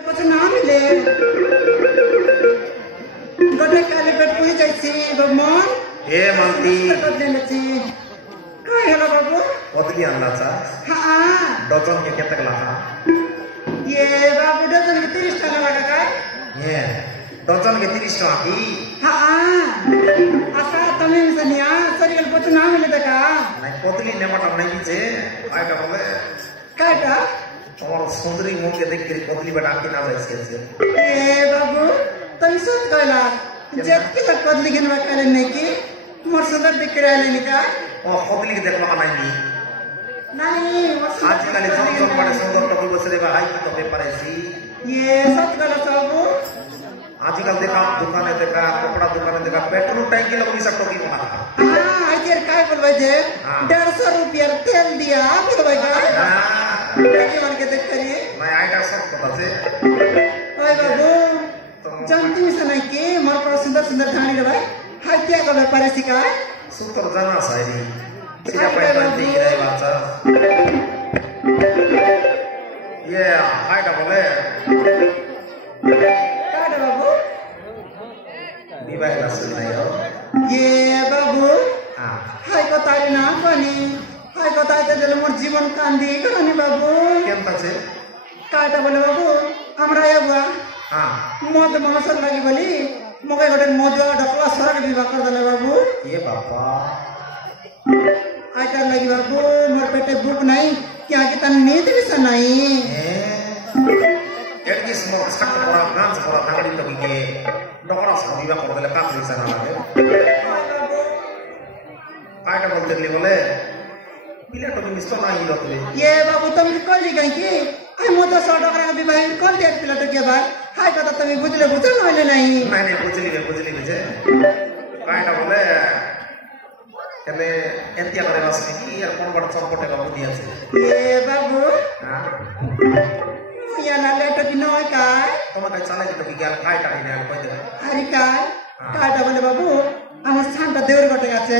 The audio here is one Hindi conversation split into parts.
Kasi namin eh. Gode kali pet puri jaisi Bhagwan. Manti. Kaya halo babu? Otli andaza. Haan. Dojon ke kitta kala. Babu dojon ke 30 taka laga kai? Dojon ke 30 taka ki. Haan. Asa tami misania sari kal potu naam le taka. Nai potli ne mata nai biche. Ai ka bole. Kaita? Tomar sundari muh ke dekh ke potli bata ki na jaise. Babu, tami sot kaila. Jet ke tak potli ke na kale ne ki. Mor sundar dekh ke ale nika. Potli ke dekh ma nai. Nahi, आजकल जोन बड़े सुंदर टोपी बसरे बा हाई की टोपी परेसी सच गला साबू आजकल देखा दुकाने देखा कपड़ा दुकाने देखा पेट्रोल टैंकी लोग भी सब टोपी बना आजर काय बोलबे जे 150 रुपया तेल दिया बोलबे का के मन के देख करी मैं आइटा सब पता से ओए बाबू जानती से नहीं कि मोर पर सुंदर सुंदर धानी रे भाई हाइतिया का व्यापार सिका सुतर जाना साइरी सिरा पैसा दी रहे बाचा आइटा बोले काटा बाबू विवाह का सुन नहीं हो बाबू हाय को तारी ना कोनी हाय को ताई ते मोर जीवन कांदी करनी बाबू केनता से काटा बोले बाबू हमरा या बुआ मद मनसर लागि बोली मगे गोटे मजुआ ढकला सरक विवाह कर दले बाबू बापा आइटा लगी बाबू मोर पेटे भूख नहीं क्या कि तन नींद भी से नहीं एटकी स्मोक छट पड़ा गांस पड़ा थांगड़ी लगी के डोकरा सा विवाह कर दले का से ना लागे आइटा बोलते ले बोले पिले तो मिस्टर ना ही लतले बाबू तुम कहली कहीं कि आई मो तो सौ डोकरा के विवाह कर दिया पिला तो के भाई हाय कथा तुम बुझले होले नहीं नहीं बुझली जे आइटा बोले कले एंतिया करे वास की यार कोन बड़ चौपटे का बुद्धि আছে बाबू या ना लेटो कि नय काय তোমার কাছে চালা কি কি গাল কাইটা নে কই দে আরে काय কাটা বলে বাবু আমার ছানটা দেউর গটে আছে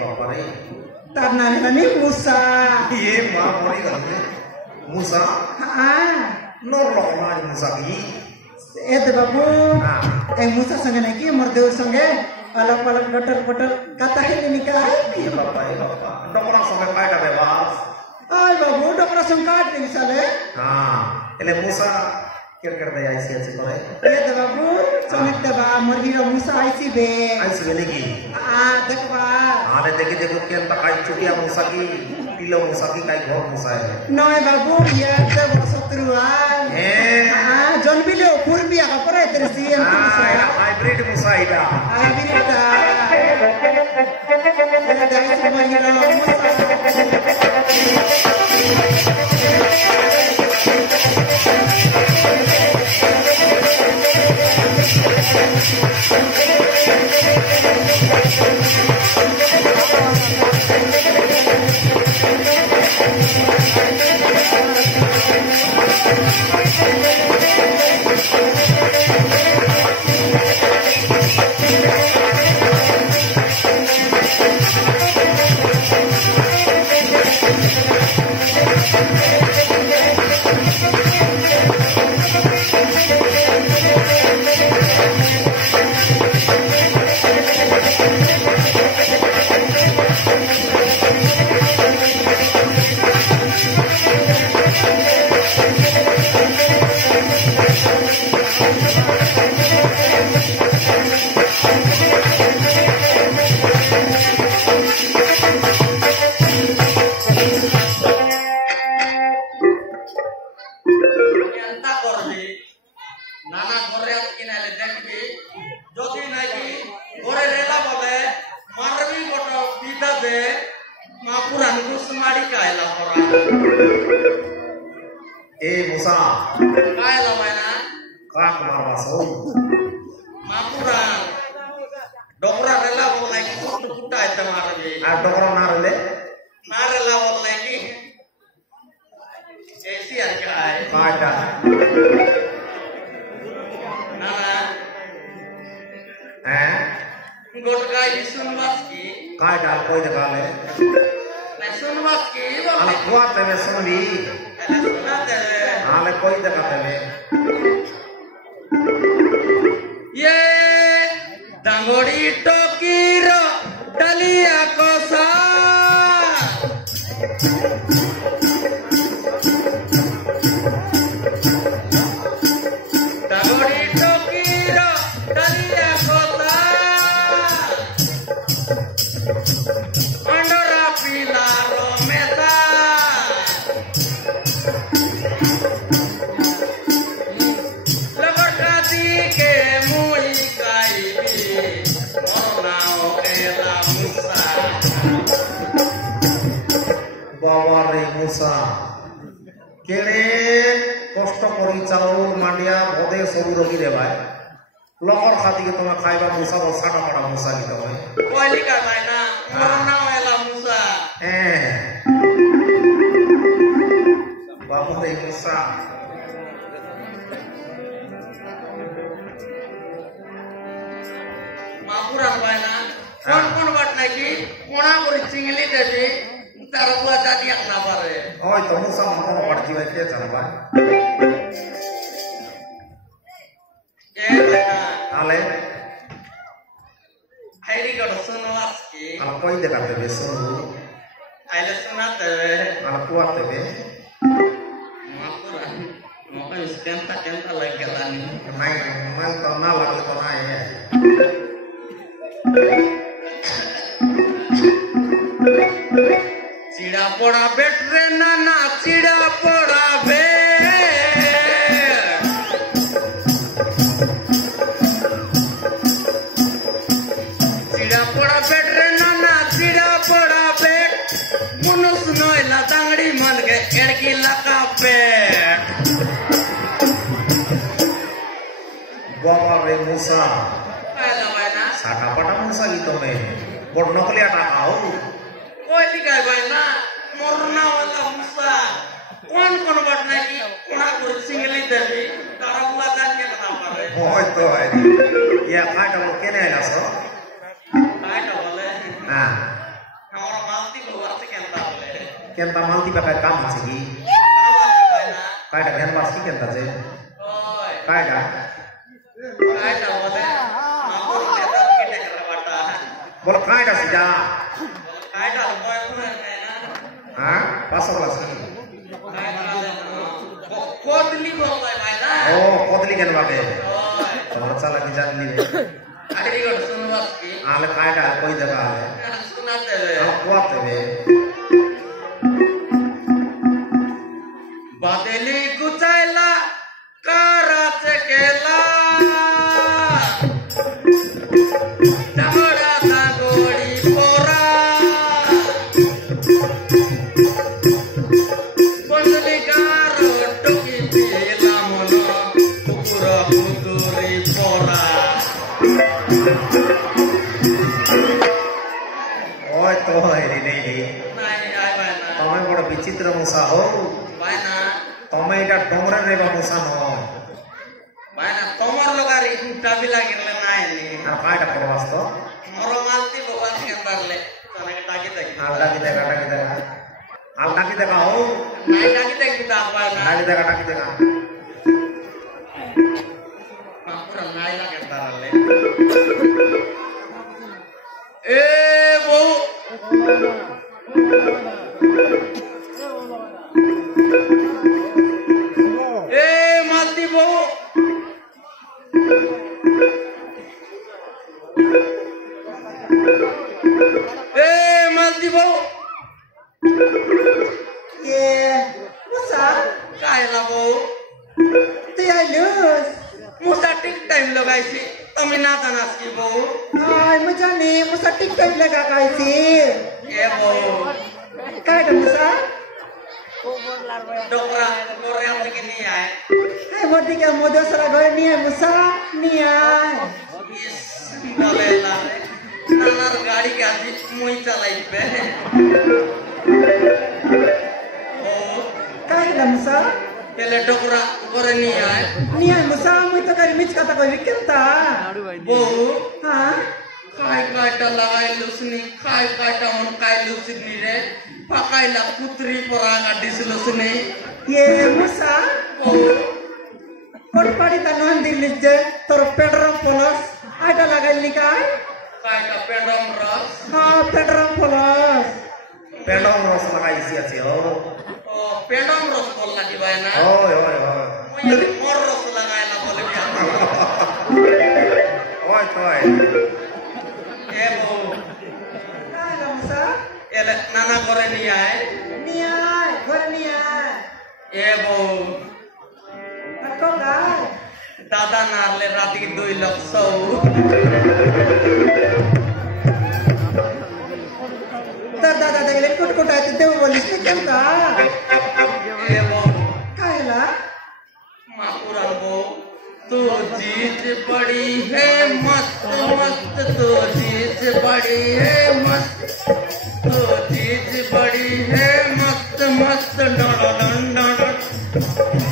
বাবা রে তার নাম জানি মুসা মা মরি গেল মুসা নর লখনা মুসা কি बाबू मुसा संगे नहीं कि मोर देउर संगे अलग अलग डटर पटर कता है निकाल बाबा डोकरा संगे काटा बे बास आय बाबू डोकरा संगे काट दे साले एले मुसा केर दे आईसी আছে করে बाबू सनित बा मोर हीरो मुसा आईसी बे लेगी देखबा अरे देखो केन तकाई चुटिया मुसा की पिलो मुसा की काई घर मुसा है नय बाबू ये ते शत्रुआन जन बिलो पूर्बिया का परे तेरे सीएम हाइब्रिड मुसा इडा हाइब्रिड ये गाइस महिला मुसा मुसा कायला मैना काक मारवा सो मापुरान डोकरा रेला बोलना कि फुटा है तुम्हारा भी डोकरा नारले बोलना कि ऐसी क्या है काटा ना गोटका सुनवास की काटा कोई जगह ले मैं सुनवास की अल कुआते में सुनली सुना दे हाले कोई जगह ले tokiro dalia kosa. Dagori tokiro dalia kosa. Andora pilaro meta. Labarkati ke mui kaibi. Ornao ela musa. বাবা রে মুসা কেড়ে কষ্ট করি চাউল মান্ডিয়া ভদে সবু রকি রে ভাই লগর খাতিকে তোমার খাইবা মুসা বা সাটা পাটা মুসা দিতে হয় Kualika maina. Ornao ela musa. হ্যাঁ বাবা রে মুসা Mapuran maina. Kon bat naki. Kona kori cingili tadi. Taruh buat jadi yang nabar ya. ওই তো মুসা মাথা পড়তি ভাই কে জানা ভাই Maina. আলে Hari kau sunat ki. আর কই দেখা দেবে শুনু Hari sunat deh. আর কুয়ার দেবে Mapuran. Mau kenta lagi lani. নাই মান তো না লাগলে তো নাই Cida poda betre nana cida poda be. Cida poda betre nana cida poda be. Munus noi la tangdi man ke erki laka be. বাবা রে মুসা Ayo maina. সাটা পাটা মুসা গীত নে বড় নকলি আটা খাও Koi dikai maina. Morna wala musa. Kon bat naki. Kona kur singli dari. Taruh lagan ke kenapa re. ওই তো ইয়া খাটা কেনে আইলাছ Ayo boleh. হ্যাঁ Orang mati keluar sih kenta boleh. কেনতা মালতি পাকা কাম আছে কি Apa maina. কাইটা ভ্যান বাস কি কেনতা যে Oi. কাইটা Ayo boleh. Aku kita kita kerawata. বল কাইটা সিজা Ayo boleh boleh maina. হ্যাঁ পাঁচশো ক্লাস কি Kodli boleh maina. ও কদলি কেন বাকে Oi. তোমার চালা কি জানলি Hari kau sunat ki. আলে কাইটা কই দেখা আলে Sunat deh. আর কুয়ার দেবে Badeli kucaila kara cekela. Dagora dagori pora. Badeli karo toki pila mono. Kukura kuduri pora. ওই তো হেরি নেই Nah ini ay bana. তুমি বড় বিচিত্র মশা হো Bana. তুমি এটা ডোংরা রেবা মশা ন Bana tomar logari udah bilang ini nah ini. আর কাইটা করবাস তো Orang mati bawa sekian barle. Karena kita kita. আলটা কি দেখা আলটা কি দেখা হো Nah kita kita apa nah. ডাকি দেখা Kurang naik lah kita barle. Bau. Mati bau. Mati bau. Ye, musa, Kayak lah bau. tiya lus. Musa tik time lo guys sih. Taminata nasi bau. Ay, musa ni, musa TikTok lega kaisi. Bau. Kaya ada musa? Dokra, Korea begini ya. Hai, mau tiga modal salah gue nih, musa, nih ya. Yes, boleh lah. Nanar गाड़ी के आदि मुई चलाई पे Kaya ada musa? पहले टोकरा करे नहीं आए Nih ya musa, mau itu kari mich kata gue bikin ta. बहु Hah? काय काटा लगाई लुसनी काय काटा मन काय लुसनी रे pakai lah putri peraga di selusuni Ye musa, बहु kon padi tanuhan dilis je, tor pedro polos, ada lagai likai. Kayak pedom ros. Pedram polos. Pedong রস লাগাইছি আছে Oh, pedom ros bol lagi bayna. ওই ওই ওই Mui mor ros lagai na bole biar. ওই তোই Ebo, Kaya musa. ele nana kore niai. Niai, gor niai. Ebo, Atko kai. dada narle rati 2 lakso. Dadah देखले कुट आते देव बोलिस ने क्या का Ebo, कायला मापुरन को तो चीज बड़ी है मस्त मस्त तो चीज बड़ी है मस्त तो चीज बड़ी है मस्त मस्त डन डन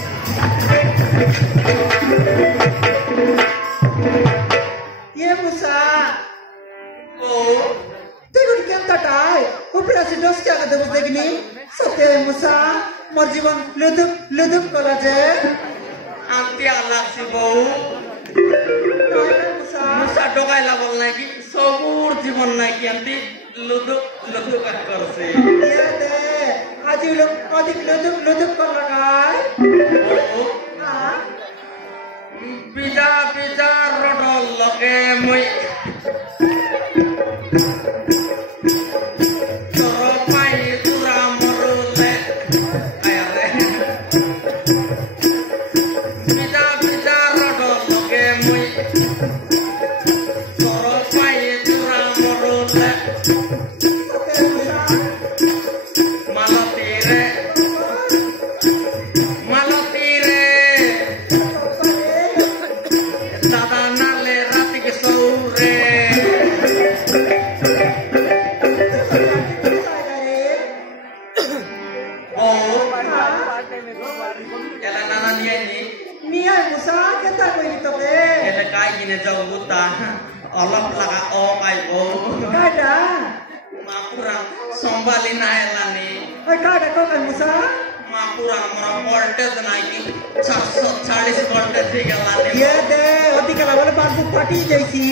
ये मुसा ओ देखो क्या तटाय ऊपर से डोस क्या करते बस देखनी सत्य मुसा मोर जीवन लुदुप लुदुप करा जे आंटी आला सी बहु कायला मुसा मुसा डोगाई ला बोल नहीं कि सबूर जीवन नहीं कि आंटी लुदु लुदु कर कर से ये दे आज ये लोग अधिक लुदुप लुदुप कर रहा है ओ हाँ बिजा बिजा रोडल लगे मुई तोरो पाई तुरा मरुले आया रे बिजा बिजा रोडल लगे मुई तोरो पाई तुरा मरुले सत्य मुसा मालती रे दादा नाले राति के सौरे ओ एला नाना निया ni Nia musa kita kau ini toke ele kai gine jau buta olap laga o kai bo kada mapura sombali na ela ni kada kau kan musa mapura mora voltage na ki 440 voltage thi gala ni ये दे अभी कल वाले बात को पार्टी जैसी